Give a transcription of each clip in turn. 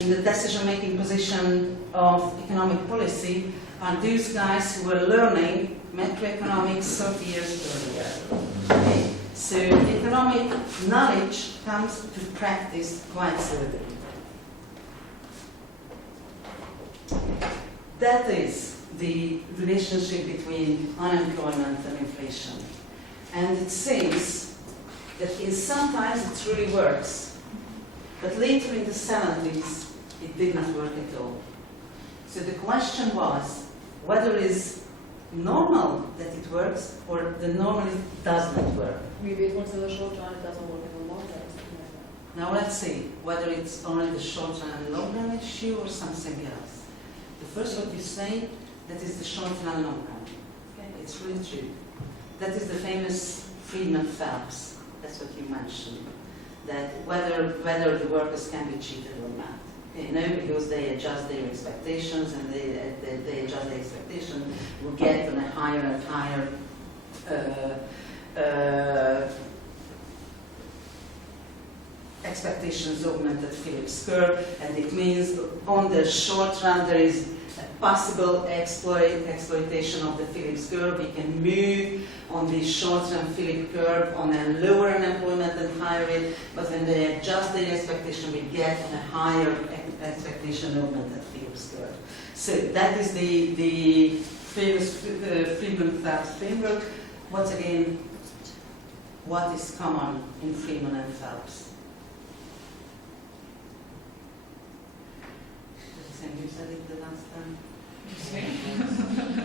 in the decision-making position of economic policy are those guys who were learning macroeconomics 30 years earlier. Okay? So economic knowledge comes to practice quite slowly. That is the relationship between unemployment and inflation. And it seems that in sometimes it really works, but later in the 70s it did not work at all. So the question was whether it is normal that it works or the normally does not work. Maybe it works in the short run, it doesn't work in the long run. Now let's see whether it's only the short run and long run issue or something else. The first what you say, that is the short run, long run. Okay? It's really true. That is the famous Friedman-Phelps. That's what you mentioned. That whether the workers can be cheated or not. Okay, no, because they adjust their expectations, and they adjust their expectation, will get on a higher and higher expectations augmented Phillips curve, and it means on the short run there is a possible exploitation of the Phillips curve. We can move on the short run Phillips curve on a lower unemployment and higher rate, but when they adjust their expectation, we get on a higher expectation augmented Phillips curve. So that is the famous Friedman-Phelps framework. Once again, what is common in Friedman and Phelps? You said it the last time.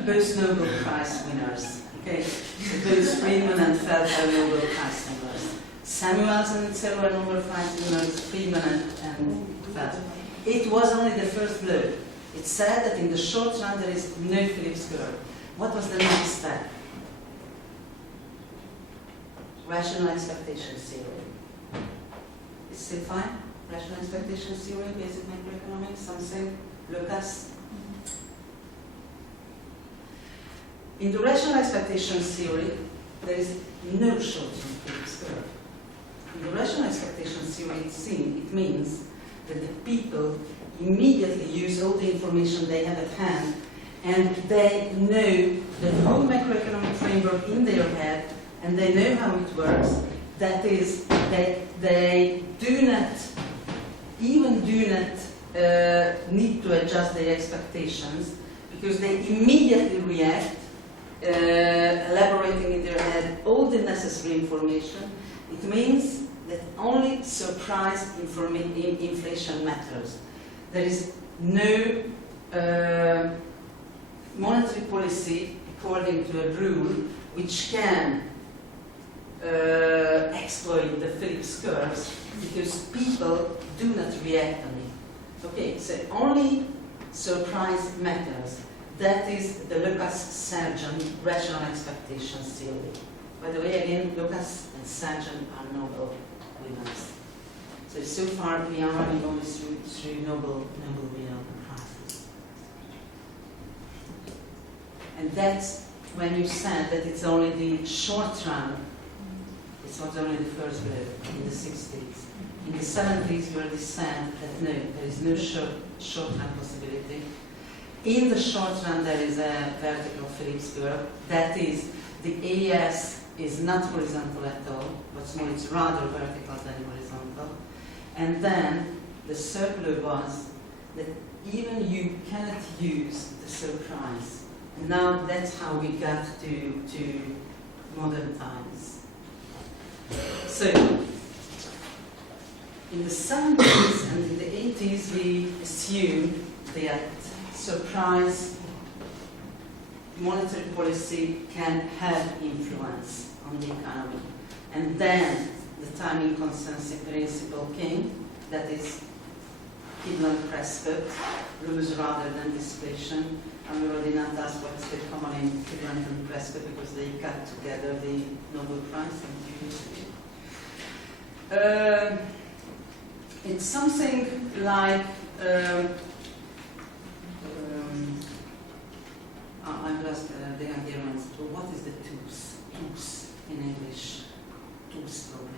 Both Nobel Prize winners. Okay, so both Friedman and Phelps are Nobel Prize winners. Samuelson and Searle are Nobel Prize winners. Friedman and Phelps. It was only the first blow. It said that in the short run there is no Phillips curve. What was the next step? Rational expectation theory. Is it still fine? Rational expectation theory, basic macroeconomics, something, Lucas. In the rational expectation theory, there is no short-term Phillips curve. In the rational expectation theory, it means that the people immediately use all the information they have at hand, and they know the whole macroeconomic framework in their head, and they know how it works. That is, they do not need to adjust their expectations, because they immediately react, elaborating in their head all the necessary information. It means that only surprise inflation matters. There is no monetary policy, according to a rule, which can exploit the Phillips curves, because people do not react on it. Okay, so only surprise matters. That is the Lucas-Sargent rational expectations theory. By the way, again, Lucas and Sargent are Nobel winners. So far we are running only through Nobel winner prizes. And that's when you said that it's only the short run. It's not only the first blow in the 60s. In the 70s, we already said that no, there is no short-run possibility. In the short run, there is a vertical Phillips curve. That is, the AS is not horizontal at all. What's more, it's rather vertical than horizontal. And then the third blow was that even you cannot use the surprise. And now that's how we got to modern times. So, in the 70s and in the 80s, we assumed that surprise monetary policy can have influence on the economy. And then the timing constancy principle came, that is Kidland-Prescott, rules rather than discretion. And we already not asked what is the common in Kidland and Prescott, because they got together the Nobel Prize in chemistry. It's something like I've asked the Hungarians, what is the TUS in English? TUS probably.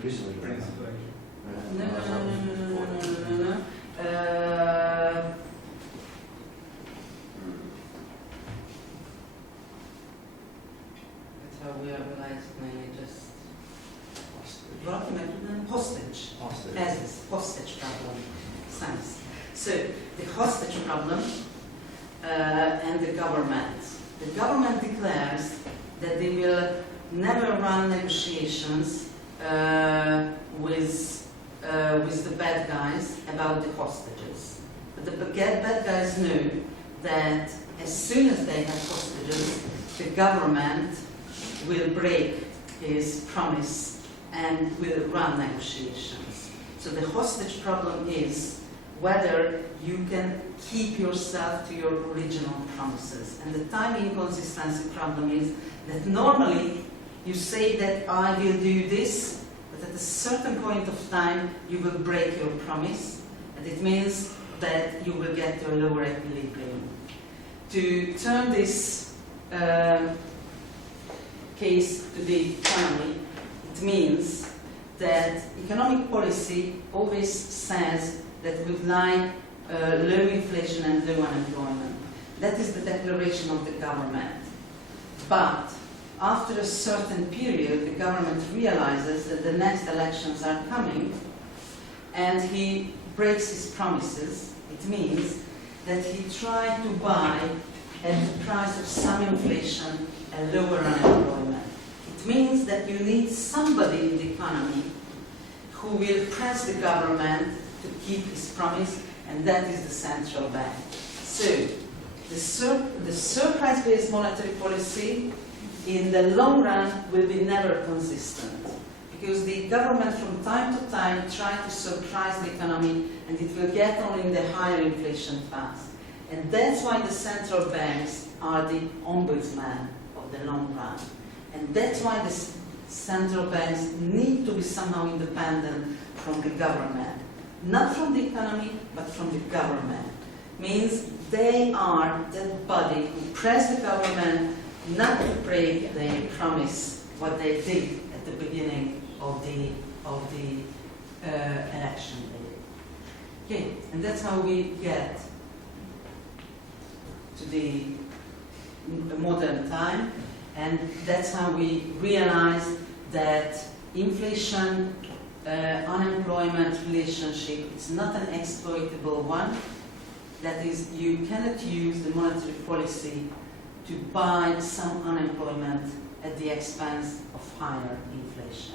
Principle. No. That's how we are relaxed when I just hostage. As is hostage problem. Science. So the hostage problem and the government. The government declares that they will never run negotiations with the bad guys about the hostages. But the bad guys know that as soon as they have hostages, the government will break his promise and will run negotiations. So the hostage problem is whether you can keep yourself to your original promises. And the time inconsistency problem is that normally you say that I will do this, but at a certain point of time you will break your promise, and it means that you will get to a lower equilibrium. To turn this case to the economy, it means that economic policy always says that we would like low inflation and low unemployment. That is the declaration of the government. But after a certain period, the government realizes that the next elections are coming, and he breaks his promises. It means that he tried to buy, at the price of some inflation, a lower unemployment. It means that you need somebody in the economy who will press the government to keep his promise, and that is the central bank. So, the surprise-based monetary policy in the long run will be never consistent, because the government from time to time tries to surprise the economy, and it will get only in the higher inflation fast. And that's why the central banks are the ombudsman of the long run. And that's why the central banks need to be somehow independent from the government. Not from the economy, but from the government. Means they are that body who press the government not to break their promise, what they did at the beginning of the election day. Okay, and that's how we get to the modern time, and that's how we realize that inflation, unemployment relationship, it's not an exploitable one. That is, you cannot use the monetary policy to buy some unemployment at the expense of higher inflation.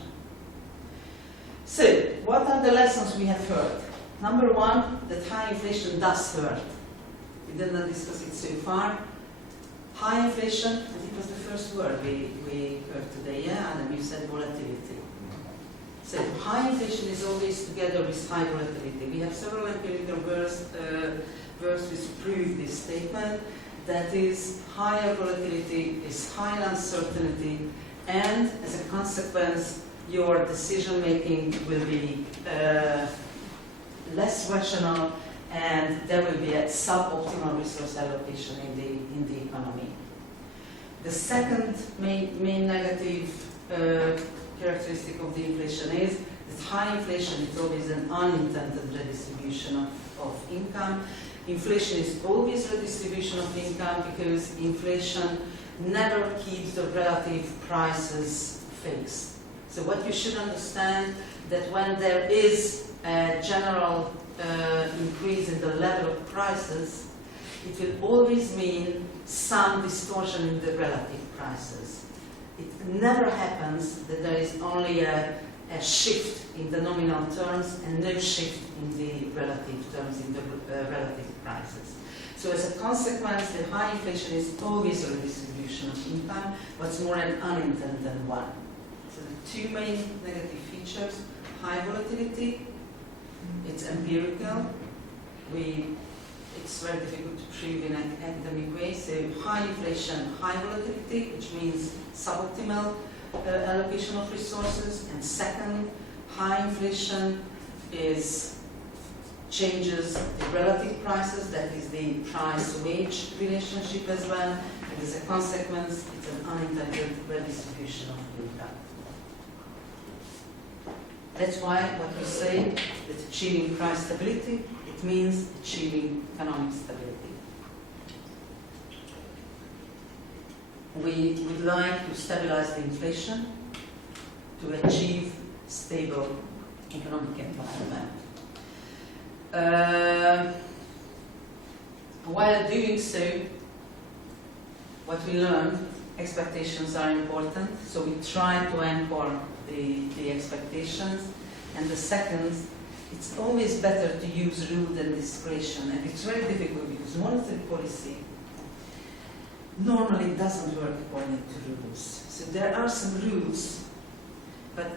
So, what are the lessons we have heard? Number one, that high inflation does hurt. We didn't discuss it so far. High inflation, I think was the first word we heard today, yeah, Adam, you said volatility. So high inflation is always together with high volatility. We have several empirical verses which prove this statement. That is, higher volatility is high uncertainty, and as a consequence, your decision making will be less rational, and there will be a suboptimal resource allocation in the economy. The second main negative characteristic of the inflation is that high inflation is always an unintended redistribution of income. Inflation is always redistribution of income because inflation never keeps the relative prices fixed. So what you should understand that when there is a general increase in the level of prices, it will always mean some distortion in the relative prices. It never happens that there is only a shift in the nominal terms and no shift in the relative terms, in the relative prices. So as a consequence, the high inflation is always a redistribution of income, what's more an unintended one. So the two main negative features, high volatility, it's empirical. It's very difficult to prove in an academic way. So high inflation, high volatility, which means suboptimal allocation of resources. And second, high inflation changes the relative prices, that is the price-wage relationship as well. And as a consequence, it's an unintended redistribution of income. That's why what we say that achieving price stability, it means achieving economic stability. We would like to stabilize the inflation to achieve stable economic environment. While doing so, what we learned, expectations are important, so we try to anchor the expectations. And the second, it's always better to use rule than discretion, and it's very difficult because monetary policy normally doesn't work according to rules. So there are some rules, but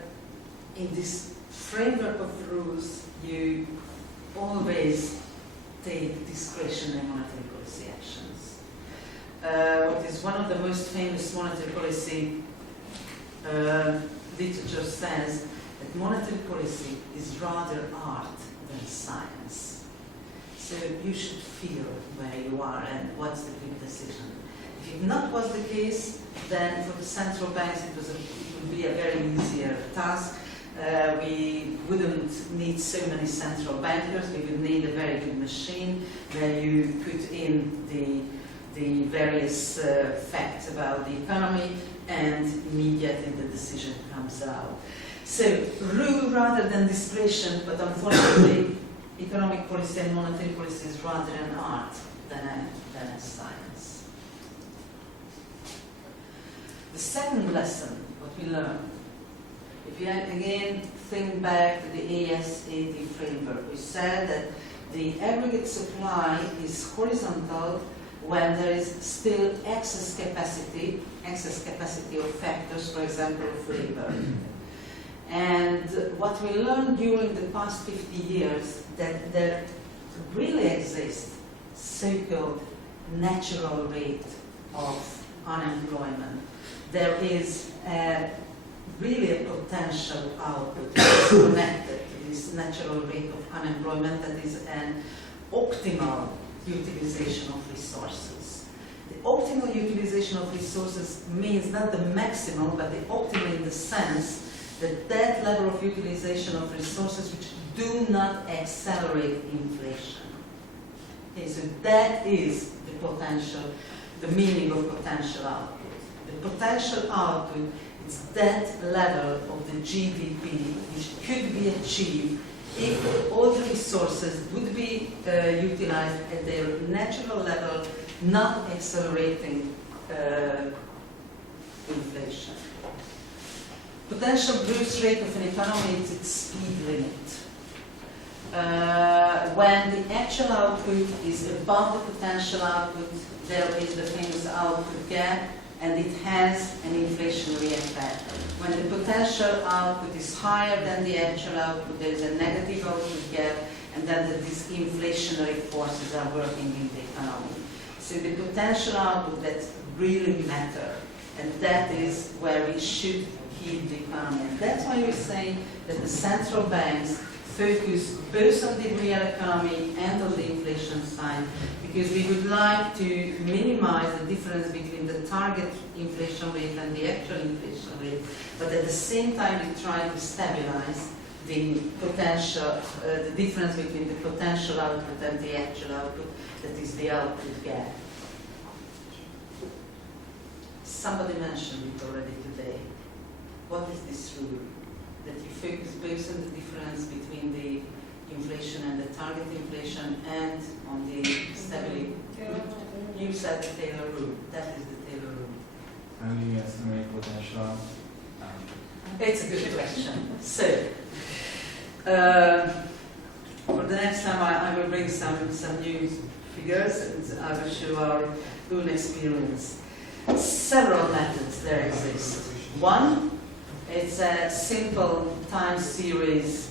in this framework of rules, you always take discretionary monetary policy actions. What is one of the most famous monetary policy literature says that monetary policy is rather art than science. So you should feel where you are and what's the good decision. If it not was the case, then for the central banks it would be a very easier task. We wouldn't need so many central bankers. We would need a very good machine where you put in the various facts about the economy and immediately the decision comes out. So rule rather than discretion, but unfortunately economic policy and monetary policy is rather an art than a science. The second lesson, what we learned, if you again think back to the AS80 framework, we said that the aggregate supply is horizontal when there is still excess capacity of factors, for example, of labor. And what we learned during the past 50 years, that there really exists so-called natural rate of unemployment. There is really a potential output that is connected to this natural rate of unemployment that is an optimal utilization of resources. The optimal utilization of resources means not the maximal, but the optimal in the sense that that level of utilization of resources which do not accelerate inflation. Okay, so that is the potential, the meaning of potential output. The potential output is that level of the GDP which could be achieved if all the resources would be utilized at their natural level, not accelerating inflation. Potential growth rate of an economy is its speed limit. When the actual output is above the potential output, there is the famous output gap, and it has an inflationary effect. When the potential output is higher than the actual output, there is a negative output gap, and then these inflationary forces are working in the economy. So the potential output that really matter, and that is where we should keep the economy. And that's why we say that the central banks focus both on the real economy and on the inflation side, because we would like to minimize the difference between the target inflation rate and the actual inflation rate, but at the same time we try to stabilize the potential, the difference between the potential output and the actual output, that is the output gap. Somebody mentioned it already today. What is this rule? That you focus both on the difference between the inflation and the target inflation and on the stability. You said the Taylor rule. That is the Taylor rule. How do you estimate potential? It's a good question. So, for the next time I will bring some new figures and I will show our own experience. Several methods there exist. One, it's a simple time series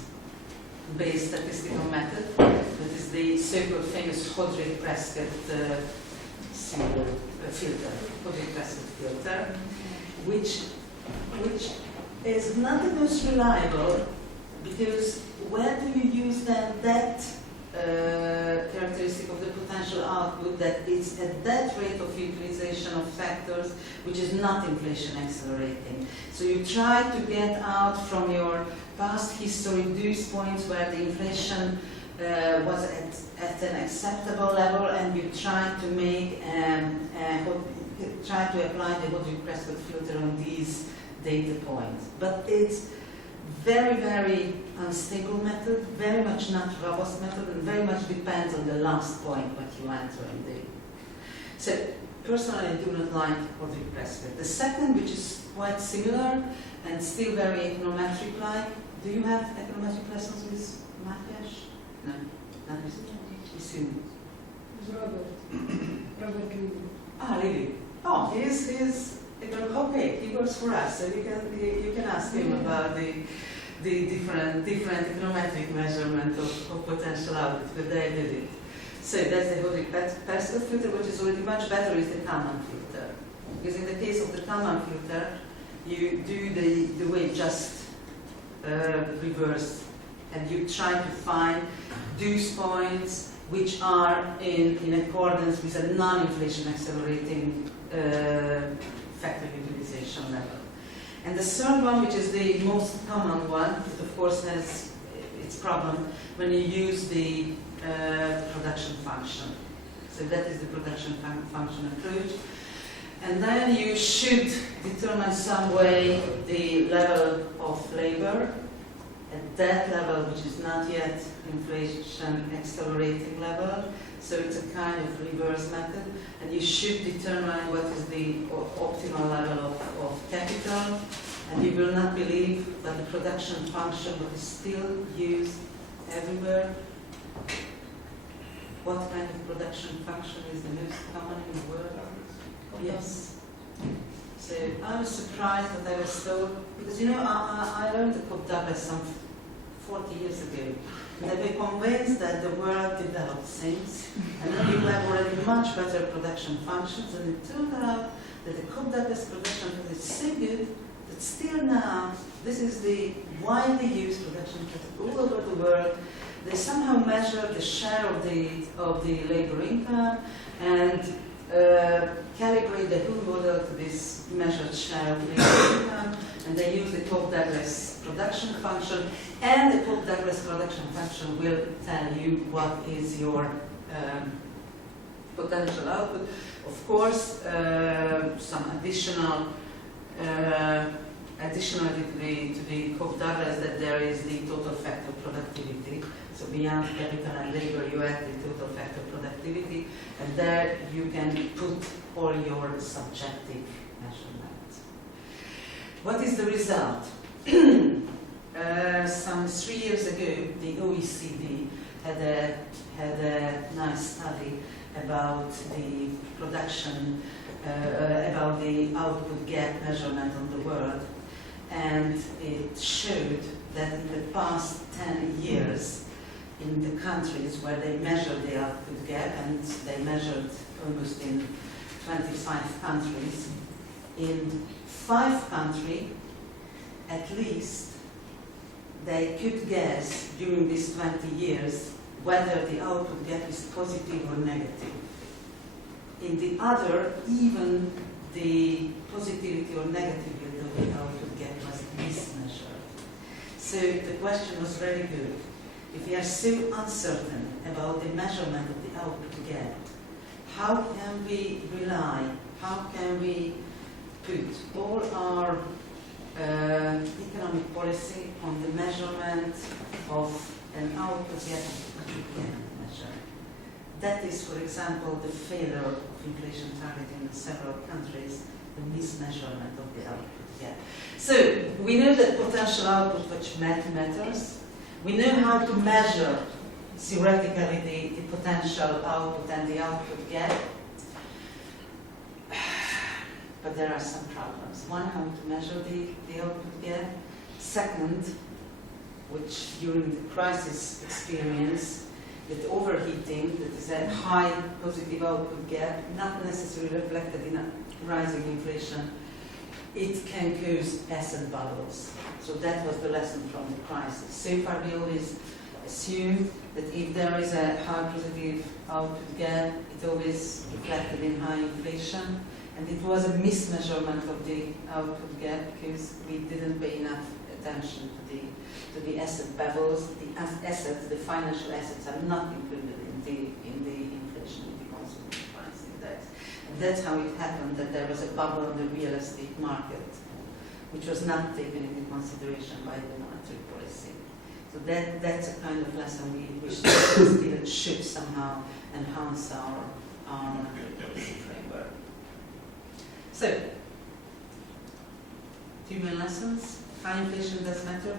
based statistical method. That is the so-called famous Hodrick-Prescott filter, Hodrick-Prescott filter, which is not the most reliable, because where do you use then that characteristic of the potential output that it's at that rate of utilization of factors which is not inflation accelerating. So you try to get out from your past history dew points where the inflation was at an acceptable level, and you try to make try to apply the Hodge-Prescott filter on these data points. But it's very, very unstable method, very much not robust method, and very much depends on the last point what you enter in the. So personally, I do not like Hodge-Prescott. The second, which is quite similar and still very econometric-like. Do you have econometric lessons with Matjash? No, not with you. It's Robert Lee. Ah, really? Oh, he's okay. He works for us, so you can ask him about the different econometric measurement of potential output, but they did it. So that's the Hodge-Prescott filter, which is already much better is the Kalman filter, because in the case of the Kalman filter, you do the way just reversed, and you try to find dew points which are in accordance with a non-inflation accelerating factor utilization level. And the third one, which is the most common one, it of course has its problem when you use the production function. So that is the production function approach. And then you should determine some way the level of labor at that level, which is not yet inflation accelerating level. So it's a kind of reverse method. And you should determine what is the optimal level of capital. And you will not believe that the production function is still used everywhere. What kind of production function is the most common in the world? Yes. So I was surprised that I was told, because I learned the Cobb-Douglas some 40 years ago, and they were convinced that the world developed things, and then you have already much better production functions, and it turned out that the Cobb-Douglas production function is so good that still now, this is the widely used production function all over the world. They somehow measure the share of the labor income and calibrate the whole model to this measured share of labor income, and they use the Cobb-Douglas production function, and the Cobb-Douglas production function will tell you what is your potential output. Of course, some additional to the Cobb-Douglas, that there is the total factor productivity. So beyond capital and labor, you add the total factor productivity, and there you can put all your subjective measurements. What is the result? Some 3 years ago, the OECD had a nice study about the production, about the output gap measurement on the world, and it showed that in the past 10 years, in the countries where they measured the output gap, and they measured almost in 25 countries, in 5 countries, at least, they could guess during these 20 years whether the output gap is positive or negative. In the other, even the positivity or negativity of the output gap was mismeasured. So the question was very good. If we are so uncertain about the measurement of the output gap, how can we rely, how can we put all our economic policy on the measurement of an output gap that we can measure? That is, for example, the failure of inflation targeting in several countries, the mismeasurement of the output gap. So we know that potential output, which matters. We know how to measure theoretically the potential output and the output gap, but there are some problems. One, how to measure the output gap. Second, which during the crisis experience, with overheating, that is a high positive output gap, not necessarily reflected in a rising inflation, it can cause asset bubbles. So that was the lesson from the crisis. So far we always assume that if there is a high positive output gap, it's always reflected in high inflation. And it was a mismeasurement of the output gap because we didn't pay enough attention to the asset bubbles. The financial assets are not included in the inflation in the consumer price index. And that's how it happened that there was a bubble in the real estate market, which was not taken into consideration by the monetary policy. So that's a kind of lesson we still should somehow enhance our monetary policy framework. So, two main lessons: high inflation does matter,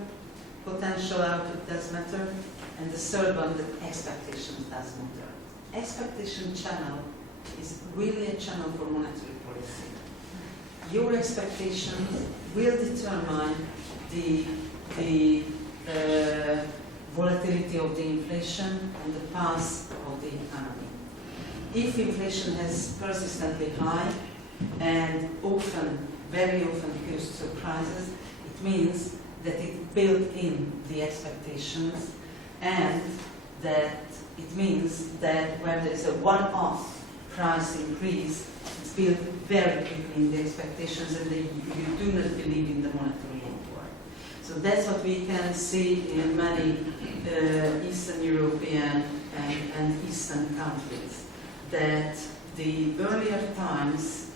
potential output does matter, and the third one, that expectations does matter. Expectation channel is really a channel for monetary policy. Your expectations will determine the volatility of the inflation and the path of the economy. If inflation is persistently high and very often goes to surprises, it means that it built in the expectations, and that it means that when there is a one-off price increase, it's built very quickly in the expectations, and you do not believe in the monetary anymore. So that's what we can see in many Eastern European and Eastern countries, that the earlier times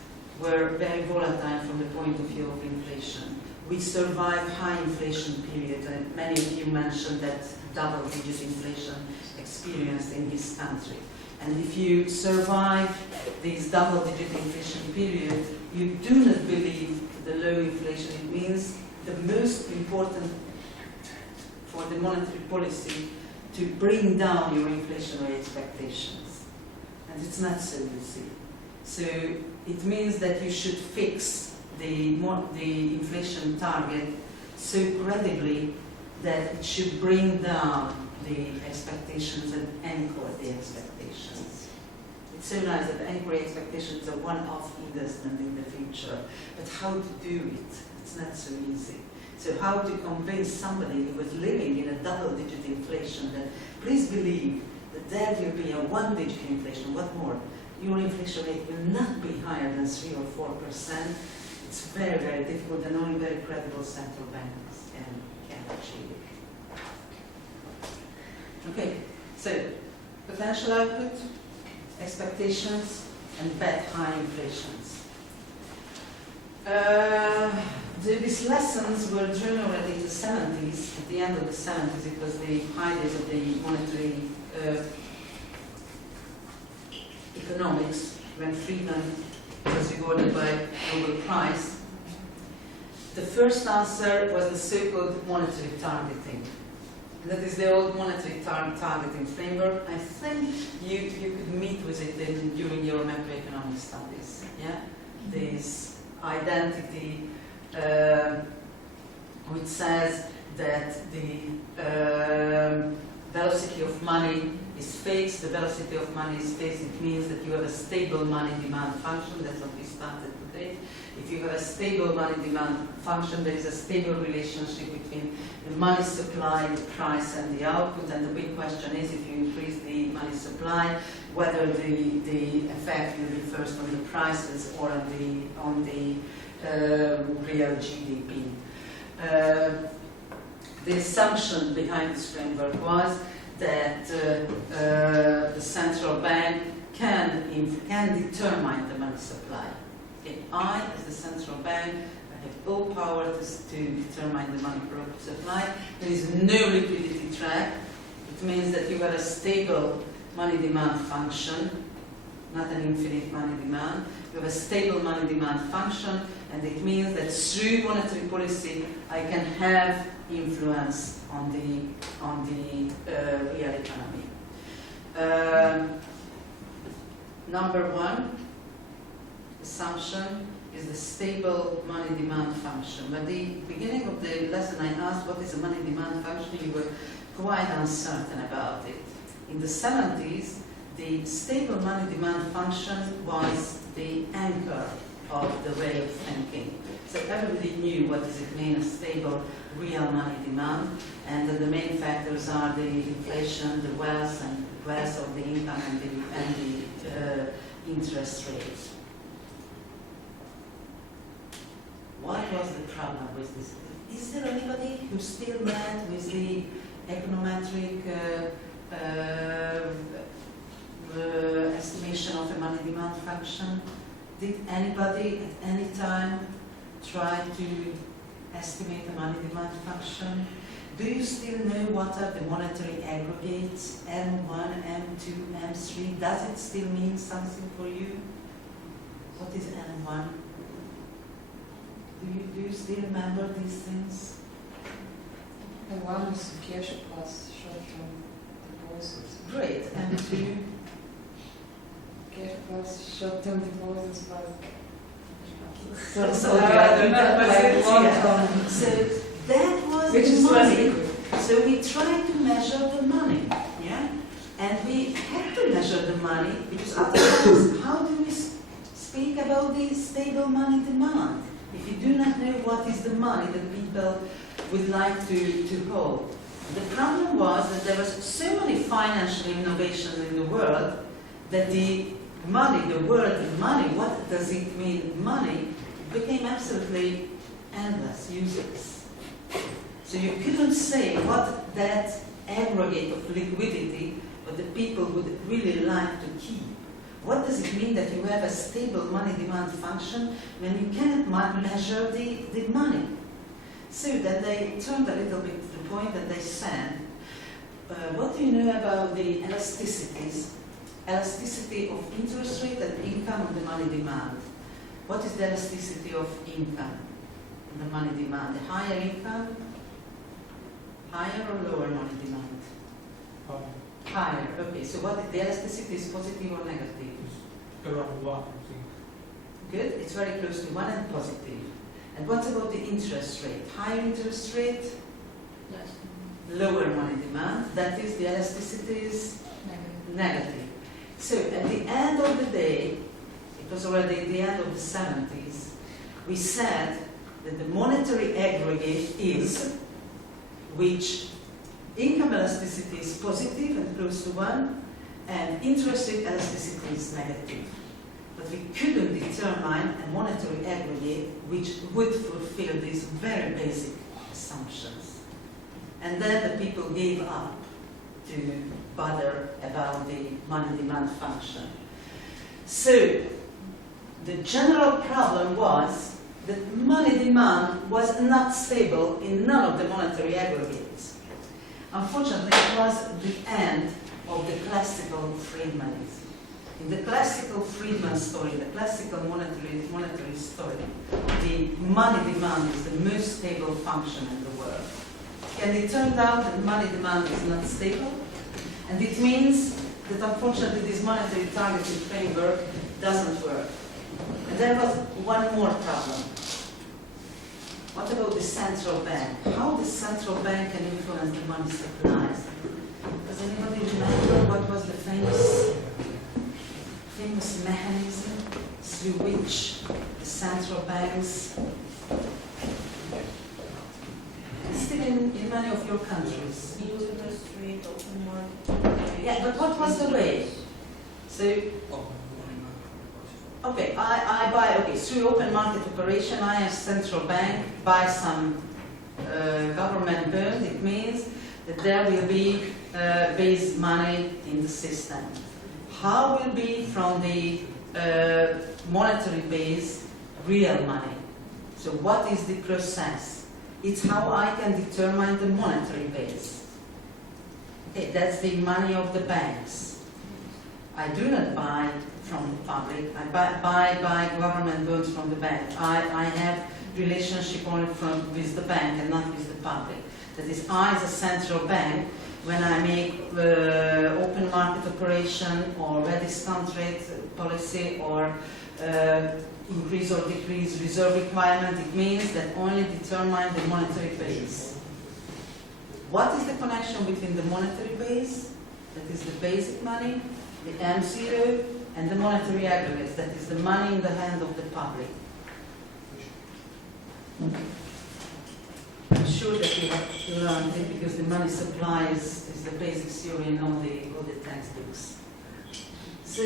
were very volatile from the point of view of inflation. We survived high inflation periods, and many of you mentioned that double-digit inflation experienced in this country. And if you survive these double-digit inflation periods, you do not believe the low inflation. It means the most important for the monetary policy to bring down your inflationary expectations. And it's not so easy. So it means that you should fix the inflation target so credibly that it should bring down the expectations and anchor the expectations. It's so nice that anchoring expectations are one-off investment in the future, but how to do it? It's not so easy. So how to convince somebody who is living in a double-digit inflation that please believe that there will be a one-digit inflation, what more? Your inflation rate will not be higher than 3 or 4%. It's very, very difficult, and only very credible central banks can achieve it. Okay, so potential output, expectations, and bet high inflations. These lessons were drawn already in the 70s. At the end of the 70s, it was the high days of the monetary economics, when Friedman was rewarded by Nobel Prize. The first answer was the so-called monetary targeting. That is the old monetary targeting framework. I think you could meet with it during your macroeconomic studies. Yeah, this identity which says that the velocity of money is fixed. The velocity of money is fixed. It means that you have a stable money demand function. That's what we started today. If you have a stable money demand function, there is a stable relationship between the money supply, the price, and the output. And the big question is, if you increase the money supply, whether the effect will be first on the prices or on the real GDP. The assumption behind this framework was that the central bank can determine the money supply. Okay, I, as the central bank, I have all power to determine the money supply. There is no liquidity trap. It means that you have a stable money demand function, not an infinite money demand. You have a stable money demand function, and it means that through monetary policy, I can have influence on the real economy. Number one assumption is the stable money demand function. At the beginning of the lesson, I asked what is a money demand function. You were quite uncertain about it. In the 70s, the stable money demand function was the anchor of the way of thinking. So everybody knew what does it mean, a stable real money demand, and that the main factors are the inflation, the wealth of the income, and the interest rates. What was the problem with this? is there anybody who still met with the econometric estimation of a money demand function? Did anybody at any time try to estimate the money demand function? Do you still know what are the monetary aggregates, M1, M2, M3? Does it still mean something for you? What is M1? Do you still remember these things? And one is cash plus short-term deposits. Great. M2? Cash plus short-term deposits plus So I remember like long-term. So that was Which the is less money. liquid. So we tried to measure the money, yeah? And we had to measure the money because otherwise, how do we speak about the stable money demand if you do not know what is the money that people would like to hold? The problem was that there was so many financial innovations in the world that the money, the word money, what does it mean money, became absolutely endless, useless. So you couldn't say what that aggregate of liquidity, what the people would really like to keep. What does it mean that you have a stable money demand function when you cannot measure the money? So then they turned a little bit to the point that they said, what do you know about the elasticities? Elasticity of interest rate and income on the money demand. What is the elasticity of income on the money demand? The higher income, higher or lower money demand? Higher. Okay, so what the elasticity is positive or negative? Around 1, I think. Good, it's very close to 1 and positive. And what about the interest rate? Higher interest rate, Yes. lower money demand. That is, the elasticity is negative. So at the end of the day, it was already at the end of the 70s, we said that the monetary aggregate is which income elasticity is positive and close to 1, and interest rate elasticity is negative. But we couldn't determine a monetary aggregate which would fulfill these very basic assumptions. And then the people gave up to bother about the money demand function. So the general problem was that money demand was not stable in none of the monetary aggregates. Unfortunately, it was the end of the classical Friedmanism. In the classical Friedman story, the classical monetary story, the money demand is the most stable function in the world. And it turned out that money demand is not stable, and it means that unfortunately this monetary targeting framework doesn't work. And there was one more problem. What about the central bank? How the central bank can influence the money supplies? Does anybody remember what was the famous mechanism through which the central banks, still in many of your countries? Interest rate, open market. Yeah, but what was the way? So, okay, I buy, okay, through open market operation, I as central bank buy some government bond. It means that there will be base money in the system. How will be from the monetary base real money? So what is the process? It's how I can determine the monetary base. Okay, that's the money of the banks. I do not buy from the public. I buy government bonds from the bank. I have relationship only with the bank and not with the public. That is, I as a central bank, when I make open market operation or rediscount rate policy or increase or decrease reserve requirement, it means that only determine the monetary base. What is the connection between the monetary base, that is the basic money, the M0, and the monetary aggregates, that is the money in the hand of the public? I'm sure that you have learned it because the money supply is the basic theory in all the textbooks. So,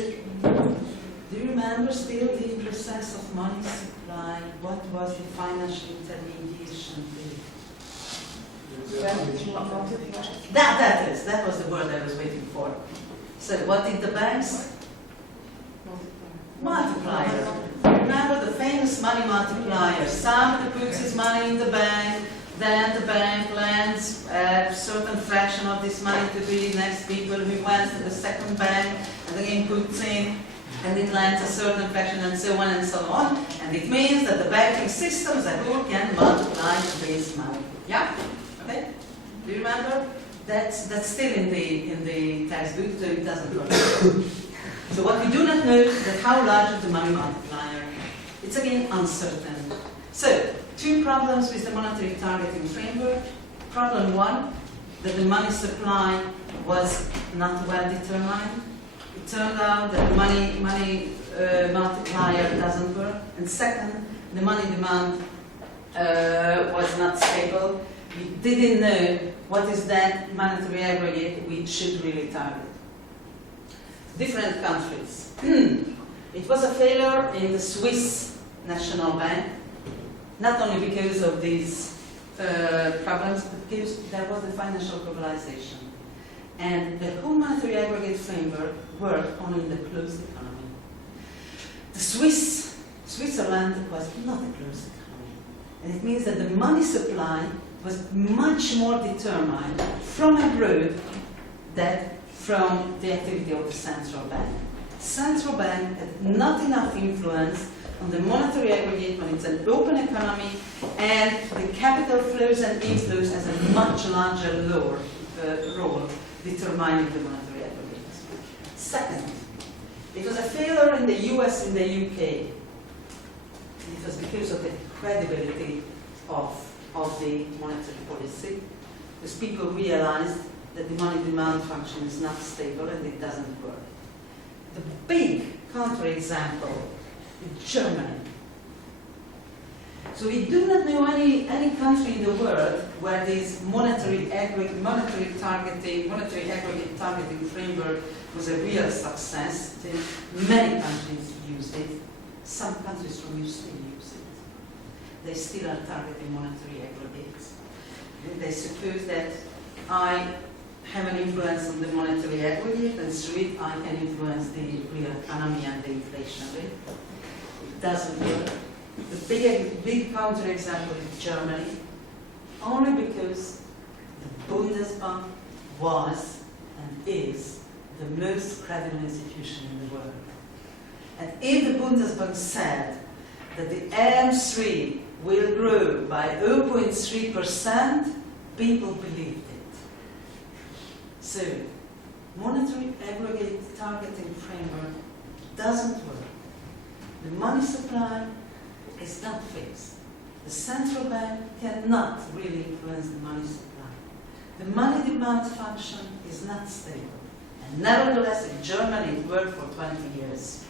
do you remember still the process of money supply? What was the financial intermediation? That was the word I was waiting for. So what did the banks? Multiplier. Remember the famous money multiplier. Somebody puts his money in the bank, then the bank lends a certain fraction of this money to the next people who went to the second bank and again puts in, and it lends a certain fraction and so on and so on. And it means that the banking system as a whole can multiply this money. Yeah? Okay? Do you remember? That's still in the textbook, so it doesn't work. So what we do not know is that how large is the money multiplier. It's again uncertain. So, two problems with the monetary targeting framework. Problem one, that the money supply was not well determined. It turned out that the money multiplier doesn't work. And second, the money demand was not stable. We didn't know what is that monetary aggregate we should really target. Different countries. It was a failure in the Swiss National Bank, not only because of these problems, but because there was the financial globalization. And the whole monetary aggregate framework worked only in the closed economy. The Switzerland was not a closed economy. And it means that the money supply was much more determined from abroad than from the activity of the central bank. Central bank had not enough influence on the monetary aggregate when it's an open economy, and the capital flows and inflows has a much larger role determining the monetary aggregate. Second, it was a failure in the US and the UK. It was because of the credibility of the monetary policy, because people realized that the money demand function is not stable and it doesn't work. The big counterexample is Germany. So we do not know any country in the world where this monetary aggregate targeting framework was a real success. Many countries used it. Some countries from you still use it. They still are targeting monetary aggregates. They suppose that I have an influence on the monetary aggregate, and through it I can influence the real economy and the inflation rate. It doesn't work. The big counterexample is Germany, only because the Bundesbank was and is the most credible institution in the world. And if the Bundesbank said that the AM3 will grow by 0.3%, people believed it. So, monetary aggregate targeting framework doesn't work. The money supply is not fixed. The central bank cannot really influence the money supply. The money demand function is not stable. And nevertheless, in Germany, it worked for 20 years.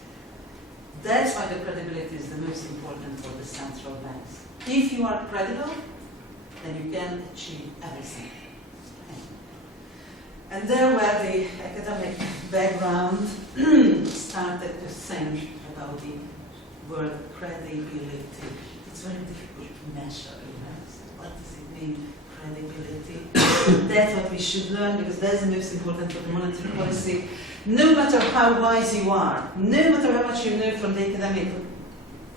That's why the credibility is the most important for the central banks. If you are credible, then you can achieve everything. And there where the academic background started to think about the word credibility. It's very difficult to measure, So what does it mean, credibility? That's what we should learn, because that's the most important for the monetary policy. No matter how wise you are, no matter how much you know from the academic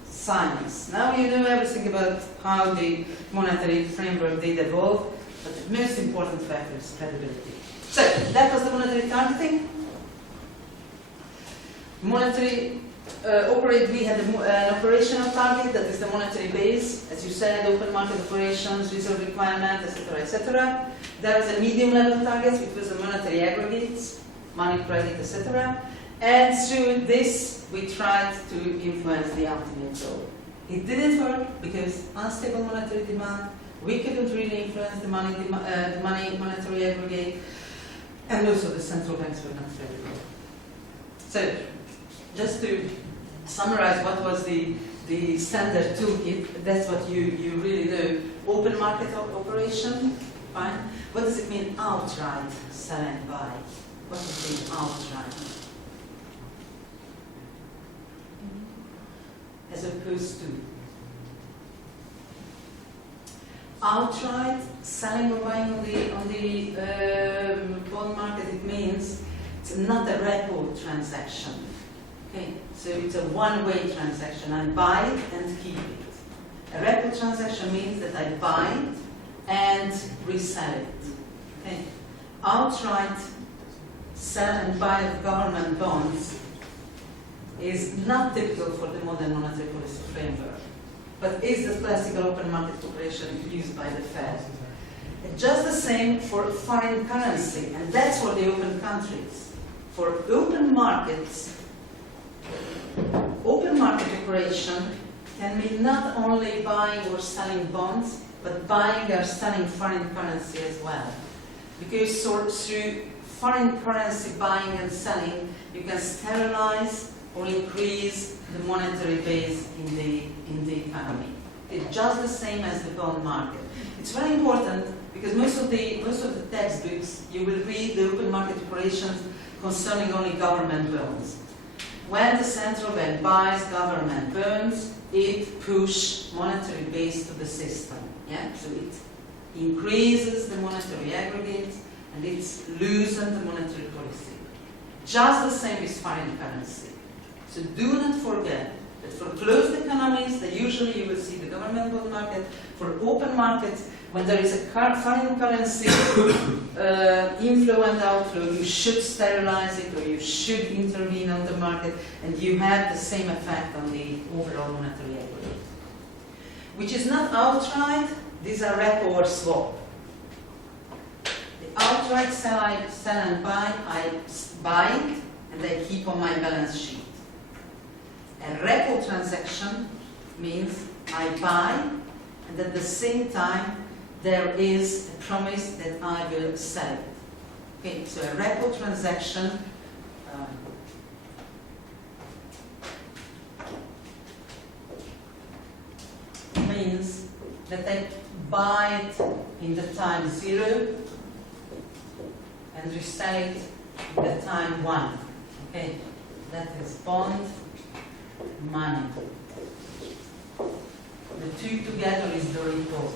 science, now you know everything about how the monetary framework did evolve, but the most important factor is credibility. So, that was the monetary targeting. Monetary we had an operational target, that is the monetary base, as you said, open market operations, reserve requirement, etc., etc. There was a medium level target, which was the monetary aggregates, money, credit, etc. And through this, we tried to influence the ultimate goal. It didn't work because unstable monetary demand, we couldn't really influence the monetary aggregate, and also the central banks were not very good. So, just to summarize what was the standard toolkit, that's what you really know. Open market operation, fine. What does it mean outright sell and buy? What does it mean outright? As opposed to. outright selling or buying on the bond market, it means it's not a repo transaction. Okay, so it's a one-way transaction. I buy it and keep it. A repo transaction means that I buy it and resell it. Okay, outright sell and buy of government bonds is not typical for the modern monetary policy framework, but is the classical open market operation used by the Fed. Just the same for foreign currency, and that's for the open countries. For open markets, open market operation can mean not only buying or selling bonds, but buying or selling foreign currency as well. Because through foreign currency buying and selling, you can sterilize or increase the monetary base in the economy. It's just the same as the bond market. It's very important because most of the textbooks you will read the open market operations concerning only government bonds. When the central bank buys government bonds, it pushes monetary base to the system. Yeah, so it increases the monetary aggregate and it loosens the monetary policy. Just the same with foreign currency. So do not forget that for closed economies, that usually you will see the government bond market. For open markets, when there is a foreign currency inflow and outflow, you should sterilize it or you should intervene on the market, and you have the same effect on the overall monetary aggregate. Which is not outright, these are repo or swap. The outright sell and buy, I buy it and I keep on my balance sheet. A repo transaction means I buy, and at the same time there is a promise that I will sell it. Okay, so a repo transaction means that I buy it in the time 0 and resell it in the time 1. Okay, that is bond, money. The two together is the repo.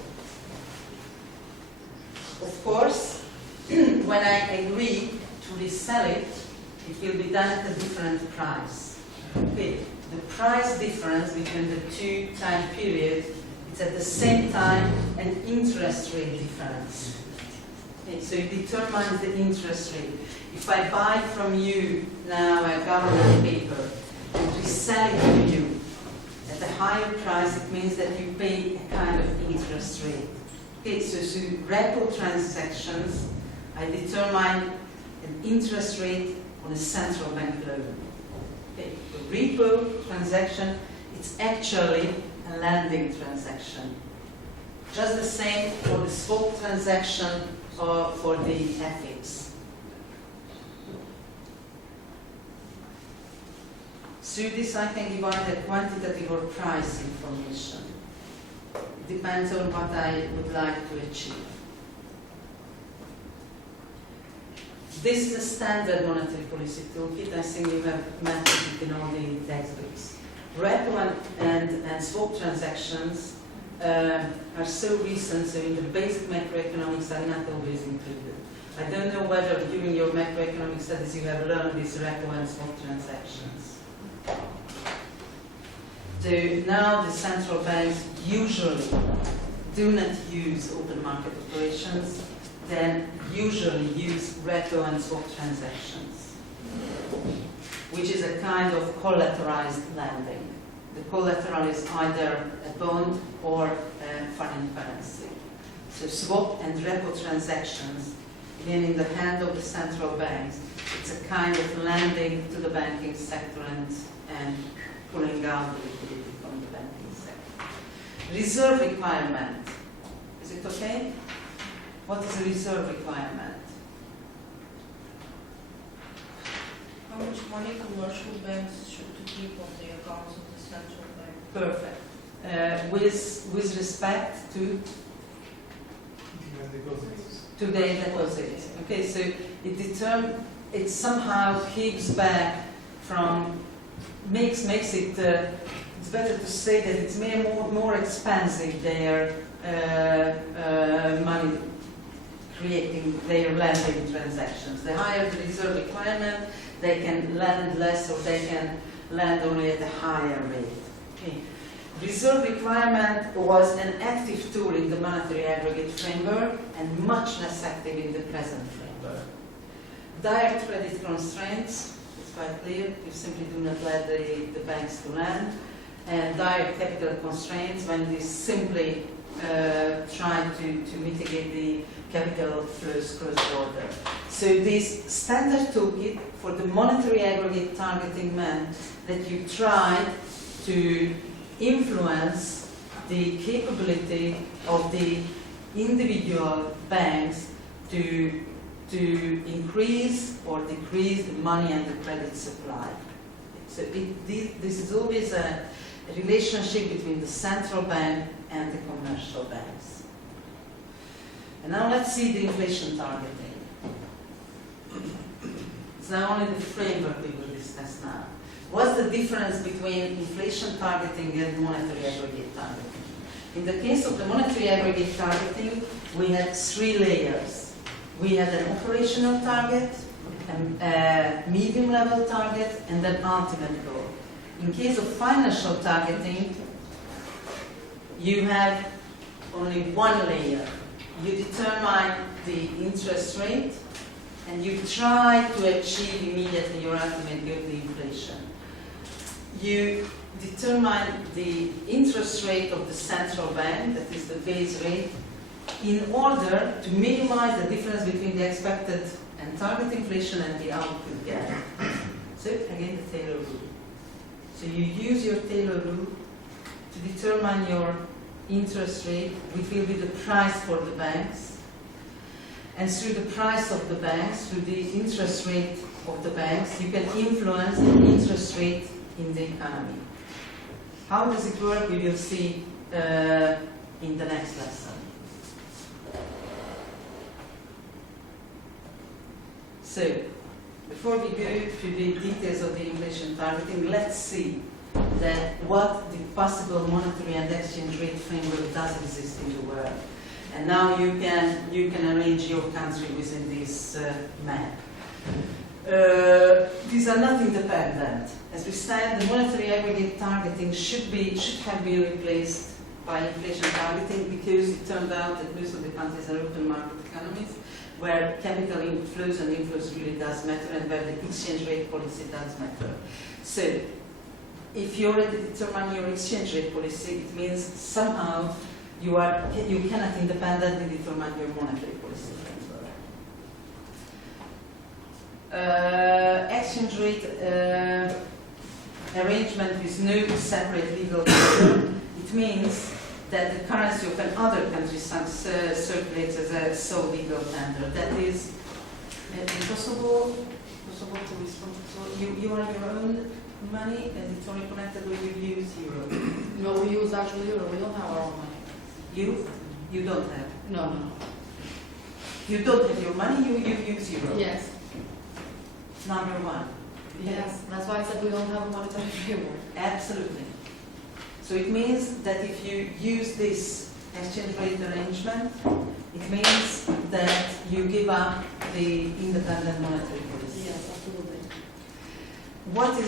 Of course, when I agree to resell it, it will be done at a different price. Okay. The price difference between the two time periods is at the same time an interest rate difference. Okay. So it determines the interest rate. If I buy from you now a government paper and resell it to you at a higher price, it means that you pay a kind of interest rate. Okay, so through repo transactions, I determine an interest rate on a central bank loan. Okay, the repo transaction, it's actually a lending transaction. Just the same for the swap transaction or for the FX. Through this, I can give either quantitative or price information. It depends on what I would like to achieve. This is a standard monetary policy toolkit. I think you have met it in all the textbooks. Repo and swap transactions are so recent, so in the basic macroeconomics are not always included. I don't know whether during your macroeconomic studies you have learned these repo and swap transactions. Now the central banks usually do not use open market operations, then usually use repo and swap transactions, which is a kind of collateralized lending. The collateral is either a bond or a foreign currency. So swap and repo transactions, being in the hand of the central banks, it's a kind of lending to the banking sector and pulling out the liquidity from the banking sector. Reserve requirement. Is it okay? What is a reserve requirement? How much money commercial banks should keep on the accounts of the central bank? Perfect. With respect to their deposits. Okay, so it somehow keeps back from makes it. It's better to say that it's more expensive their money, creating their lending transactions. The higher the reserve requirement, they can lend less or they can lend only at a higher rate. Okay. Reserve requirement was an active tool in the monetary aggregate framework and much less active in the present framework. Direct credit constraints, it's quite clear, you simply do not let the banks to lend. And direct capital constraints when they simply try to mitigate the capital flows cross-border. So this standard toolkit for the monetary aggregate targeting meant that you tried to influence the capability of the individual banks to increase or decrease the money and the credit supply. So this is always a relationship between the central bank and the commercial banks. And now let's see the inflation targeting. It's now only the framework we will discuss now. What's the difference between inflation targeting and monetary aggregate targeting? In the case of the monetary aggregate targeting, we had 3 layers. We had an operational target, a medium-level target, and an ultimate goal. In case of financial targeting, you have only 1 layer. You determine the interest rate, and you try to achieve immediately your ultimate goal, the inflation. You determine the interest rate of the central bank, that is the base rate, in order to minimize the difference between the expected and target inflation and the output gap. So again, the Taylor rule. So you use your Taylor rule to determine your interest rate, which will be the price for the banks. And through the price of the banks, through the interest rate of the banks, you can influence the interest rate in the economy. How does it work? We will see in the next lesson. So, before we go to the details of the inflation targeting, let's see that what the possible monetary and exchange rate framework does exist in the world. And now you can arrange your country within this map. These are not independent. As we said, the monetary aggregate targeting should have been replaced by inflation targeting because it turned out that most of the countries are open market economies where capital inflows and inflows really does matter and where the exchange rate policy does matter. So, if you already determine your exchange rate policy, it means somehow you cannot independently determine your monetary policy. Exchange rate arrangement with no separate legal tender. It means that the currency of another country circulates as a sole legal tender. That is impossible to respond. So you are your own money and it's only connected when you use euro. No, we use actually euro. We don't have our own money. You don't have. No. You don't have your money. You use euro. Yes. Number one. Yes. That's why I said we don't have a monetary framework. Absolutely. So it means that if you use this exchange rate arrangement, it means that you give up the independent monetary policy. Yes, absolutely. What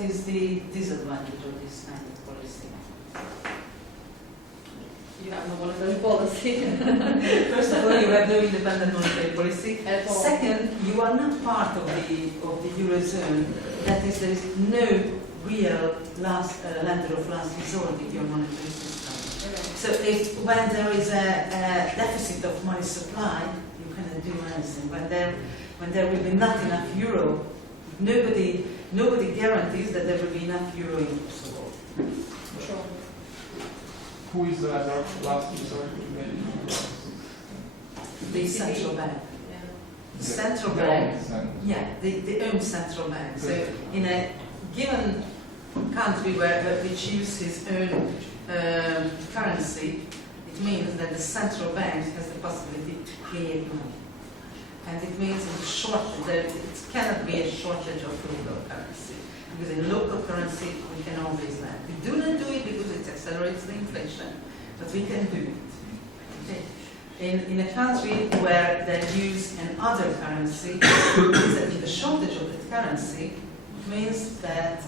is the disadvantage of this kind of policy? You have no monetary policy. First of all, you have no independent monetary policy. At all. Second, you are not part of the eurozone. That is, there is no real lender of last resort in your monetary system. So when there is a deficit of money supply, you cannot do anything. When there will be not enough euro, nobody guarantees that there will be enough euro in Kosovo. Sure. Who is the lender of last resort? The central bank. Yeah. The central bank. Yeah, the own central bank. So in a given country which uses its own currency, it means that the central bank has the possibility to create money. And it means it cannot be a shortage of local currency. Because in local currency, we can always lend. We do not do it because it accelerates the inflation. but we can do it. Okay. In a country where they use another currency, means that the shortage of that currency means that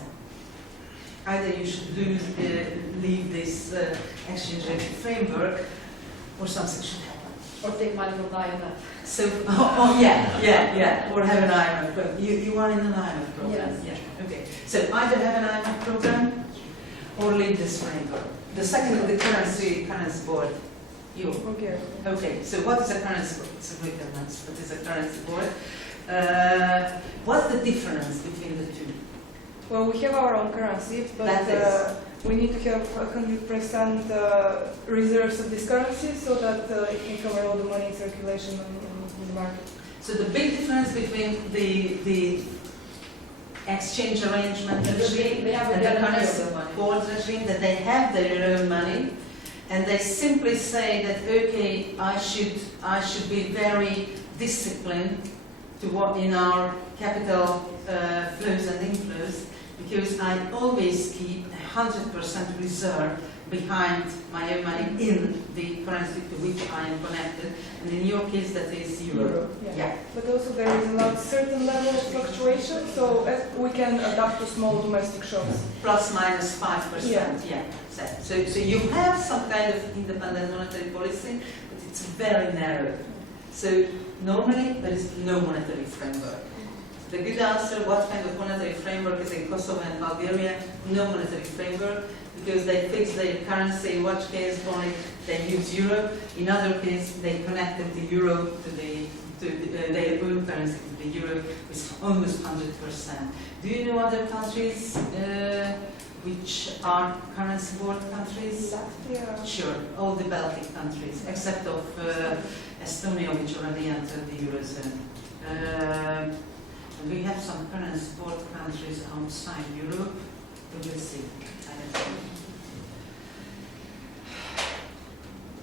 either you should leave this exchange rate framework, or something should happen. Or take money from IMF. So, yeah, or have an IMF program. You are in an IMF program? Yes. Yeah, okay. So either have an IMF program, or leave this framework. The second is the currency board. You. Okay. Okay, so what is a currency board? It's a great answer. What is a currency board? What's the difference between the two? Well, we have our own currency, but That is. we need to have 100% reserves of this currency so that it can cover all the money in circulation in the market. So the big difference between the exchange arrangement regime They have and the a guarantee of currency their money. board regime, that they have their own money, and they simply say that, okay, I should be very disciplined to what in our capital flows and inflows, because I always keep 100% reserve behind my own money in the currency to which I am connected, and in your case that is euro. Yeah. But also there is a certain level of fluctuation, so we can adapt to small domestic shocks. Plus minus 5%. Yeah. So you have some kind of independent monetary policy, but it's very narrow. So normally there is no monetary framework. The good answer, what kind of monetary framework is in Kosovo and Bulgaria? No monetary framework, because they fix their currency. In one case only they use euro. In other case they connected the euro to their own currency, to the euro, with almost 100%. Do you know other countries which are currency board countries? Latvia. Sure, all the Baltic countries, except of Estonia, which already entered the eurozone. And we have some currency board countries outside Europe. We will see.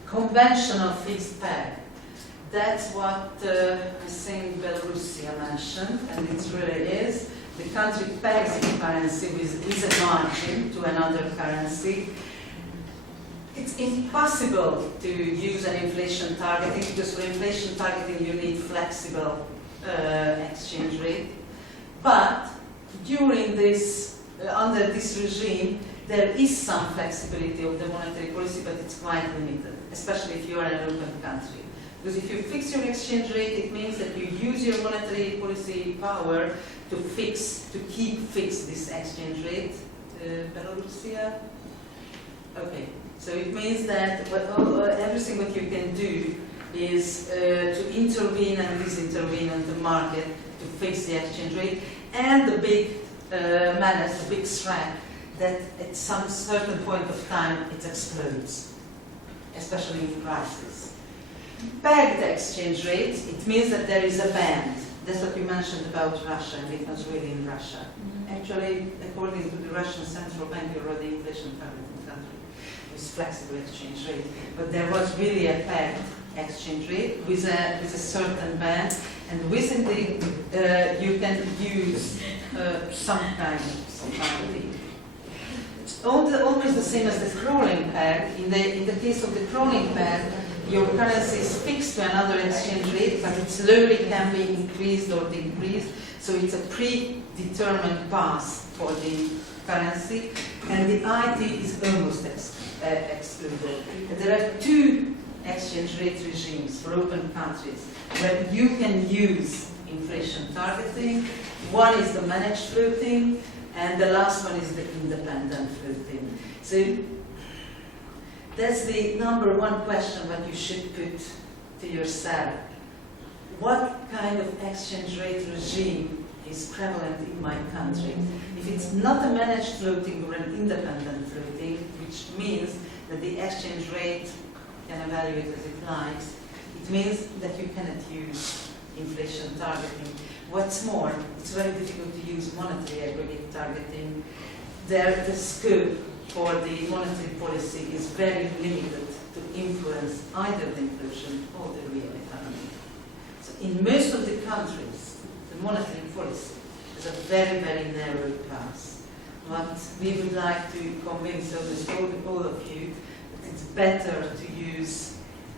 Conventional fixed peg. That's what I think Belarusia mentioned, and it really is. The country pegs its currency with a margin to another currency. It's impossible to use an inflation targeting, because for inflation targeting you need flexible exchange rate. But during this, under this regime, there is some flexibility of the monetary policy, but it's quite limited, especially if you are an open country. Because if you fix your exchange rate, it means that you use your monetary policy power to keep fixed this exchange rate. Belarusia? Okay. So it means that everything what you can do is to intervene and disintervene in the market to fix the exchange rate, and the big menace, the big threat, that at some certain point of time it explodes, especially in crisis. Pegged exchange rate, it means that there is a band. That's what you mentioned about Russia, and it was really in Russia. Actually, according to the Russian central bank, you're already inflation targeting country with flexible exchange rate. But there was really a pegged exchange rate with a certain band, and within the you can use some kind of thing. It's almost the same as the crawling peg. In the case of the crawling peg, your currency is fixed to another exchange rate, but it slowly can be increased or decreased. So it's a predetermined path for the currency, and the IT is almost excluded. There are two exchange rate regimes for open countries where you can use inflation targeting. One is the managed floating, and the last one is the independent floating. So that's the number one question that you should put to yourself. What kind of exchange rate regime is prevalent in my country? If it's not a managed floating or an independent floating, which means that the exchange rate can evaluate as it likes, it means that you cannot use inflation targeting. What's more, it's very difficult to use monetary aggregate targeting. The scope for the monetary policy is very limited to influence either the inflation or the real economy. So in most of the countries, the monetary policy is a very, very narrow path. But we would like to convince almost all of you that it's better to use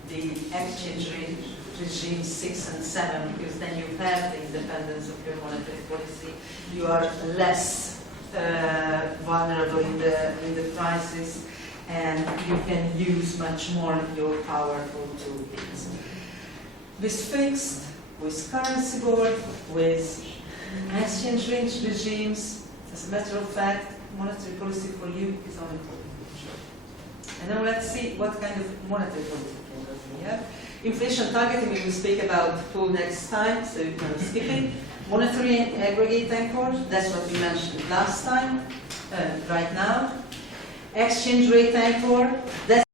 the exchange rate regime 6 and 7, because then you have the independence of your monetary policy. You are less vulnerable in the crisis, and you can use much more your powerful toolkits. With fixed, with currency board, with exchange rate regimes, as a matter of fact, monetary policy for you is only for the future. And now let's see what kind of monetary policy we have. Inflation targeting we will speak about full next time, so you can skip it. Monetary aggregate anchor, that's what we mentioned last time, right now. Exchange rate anchor, that's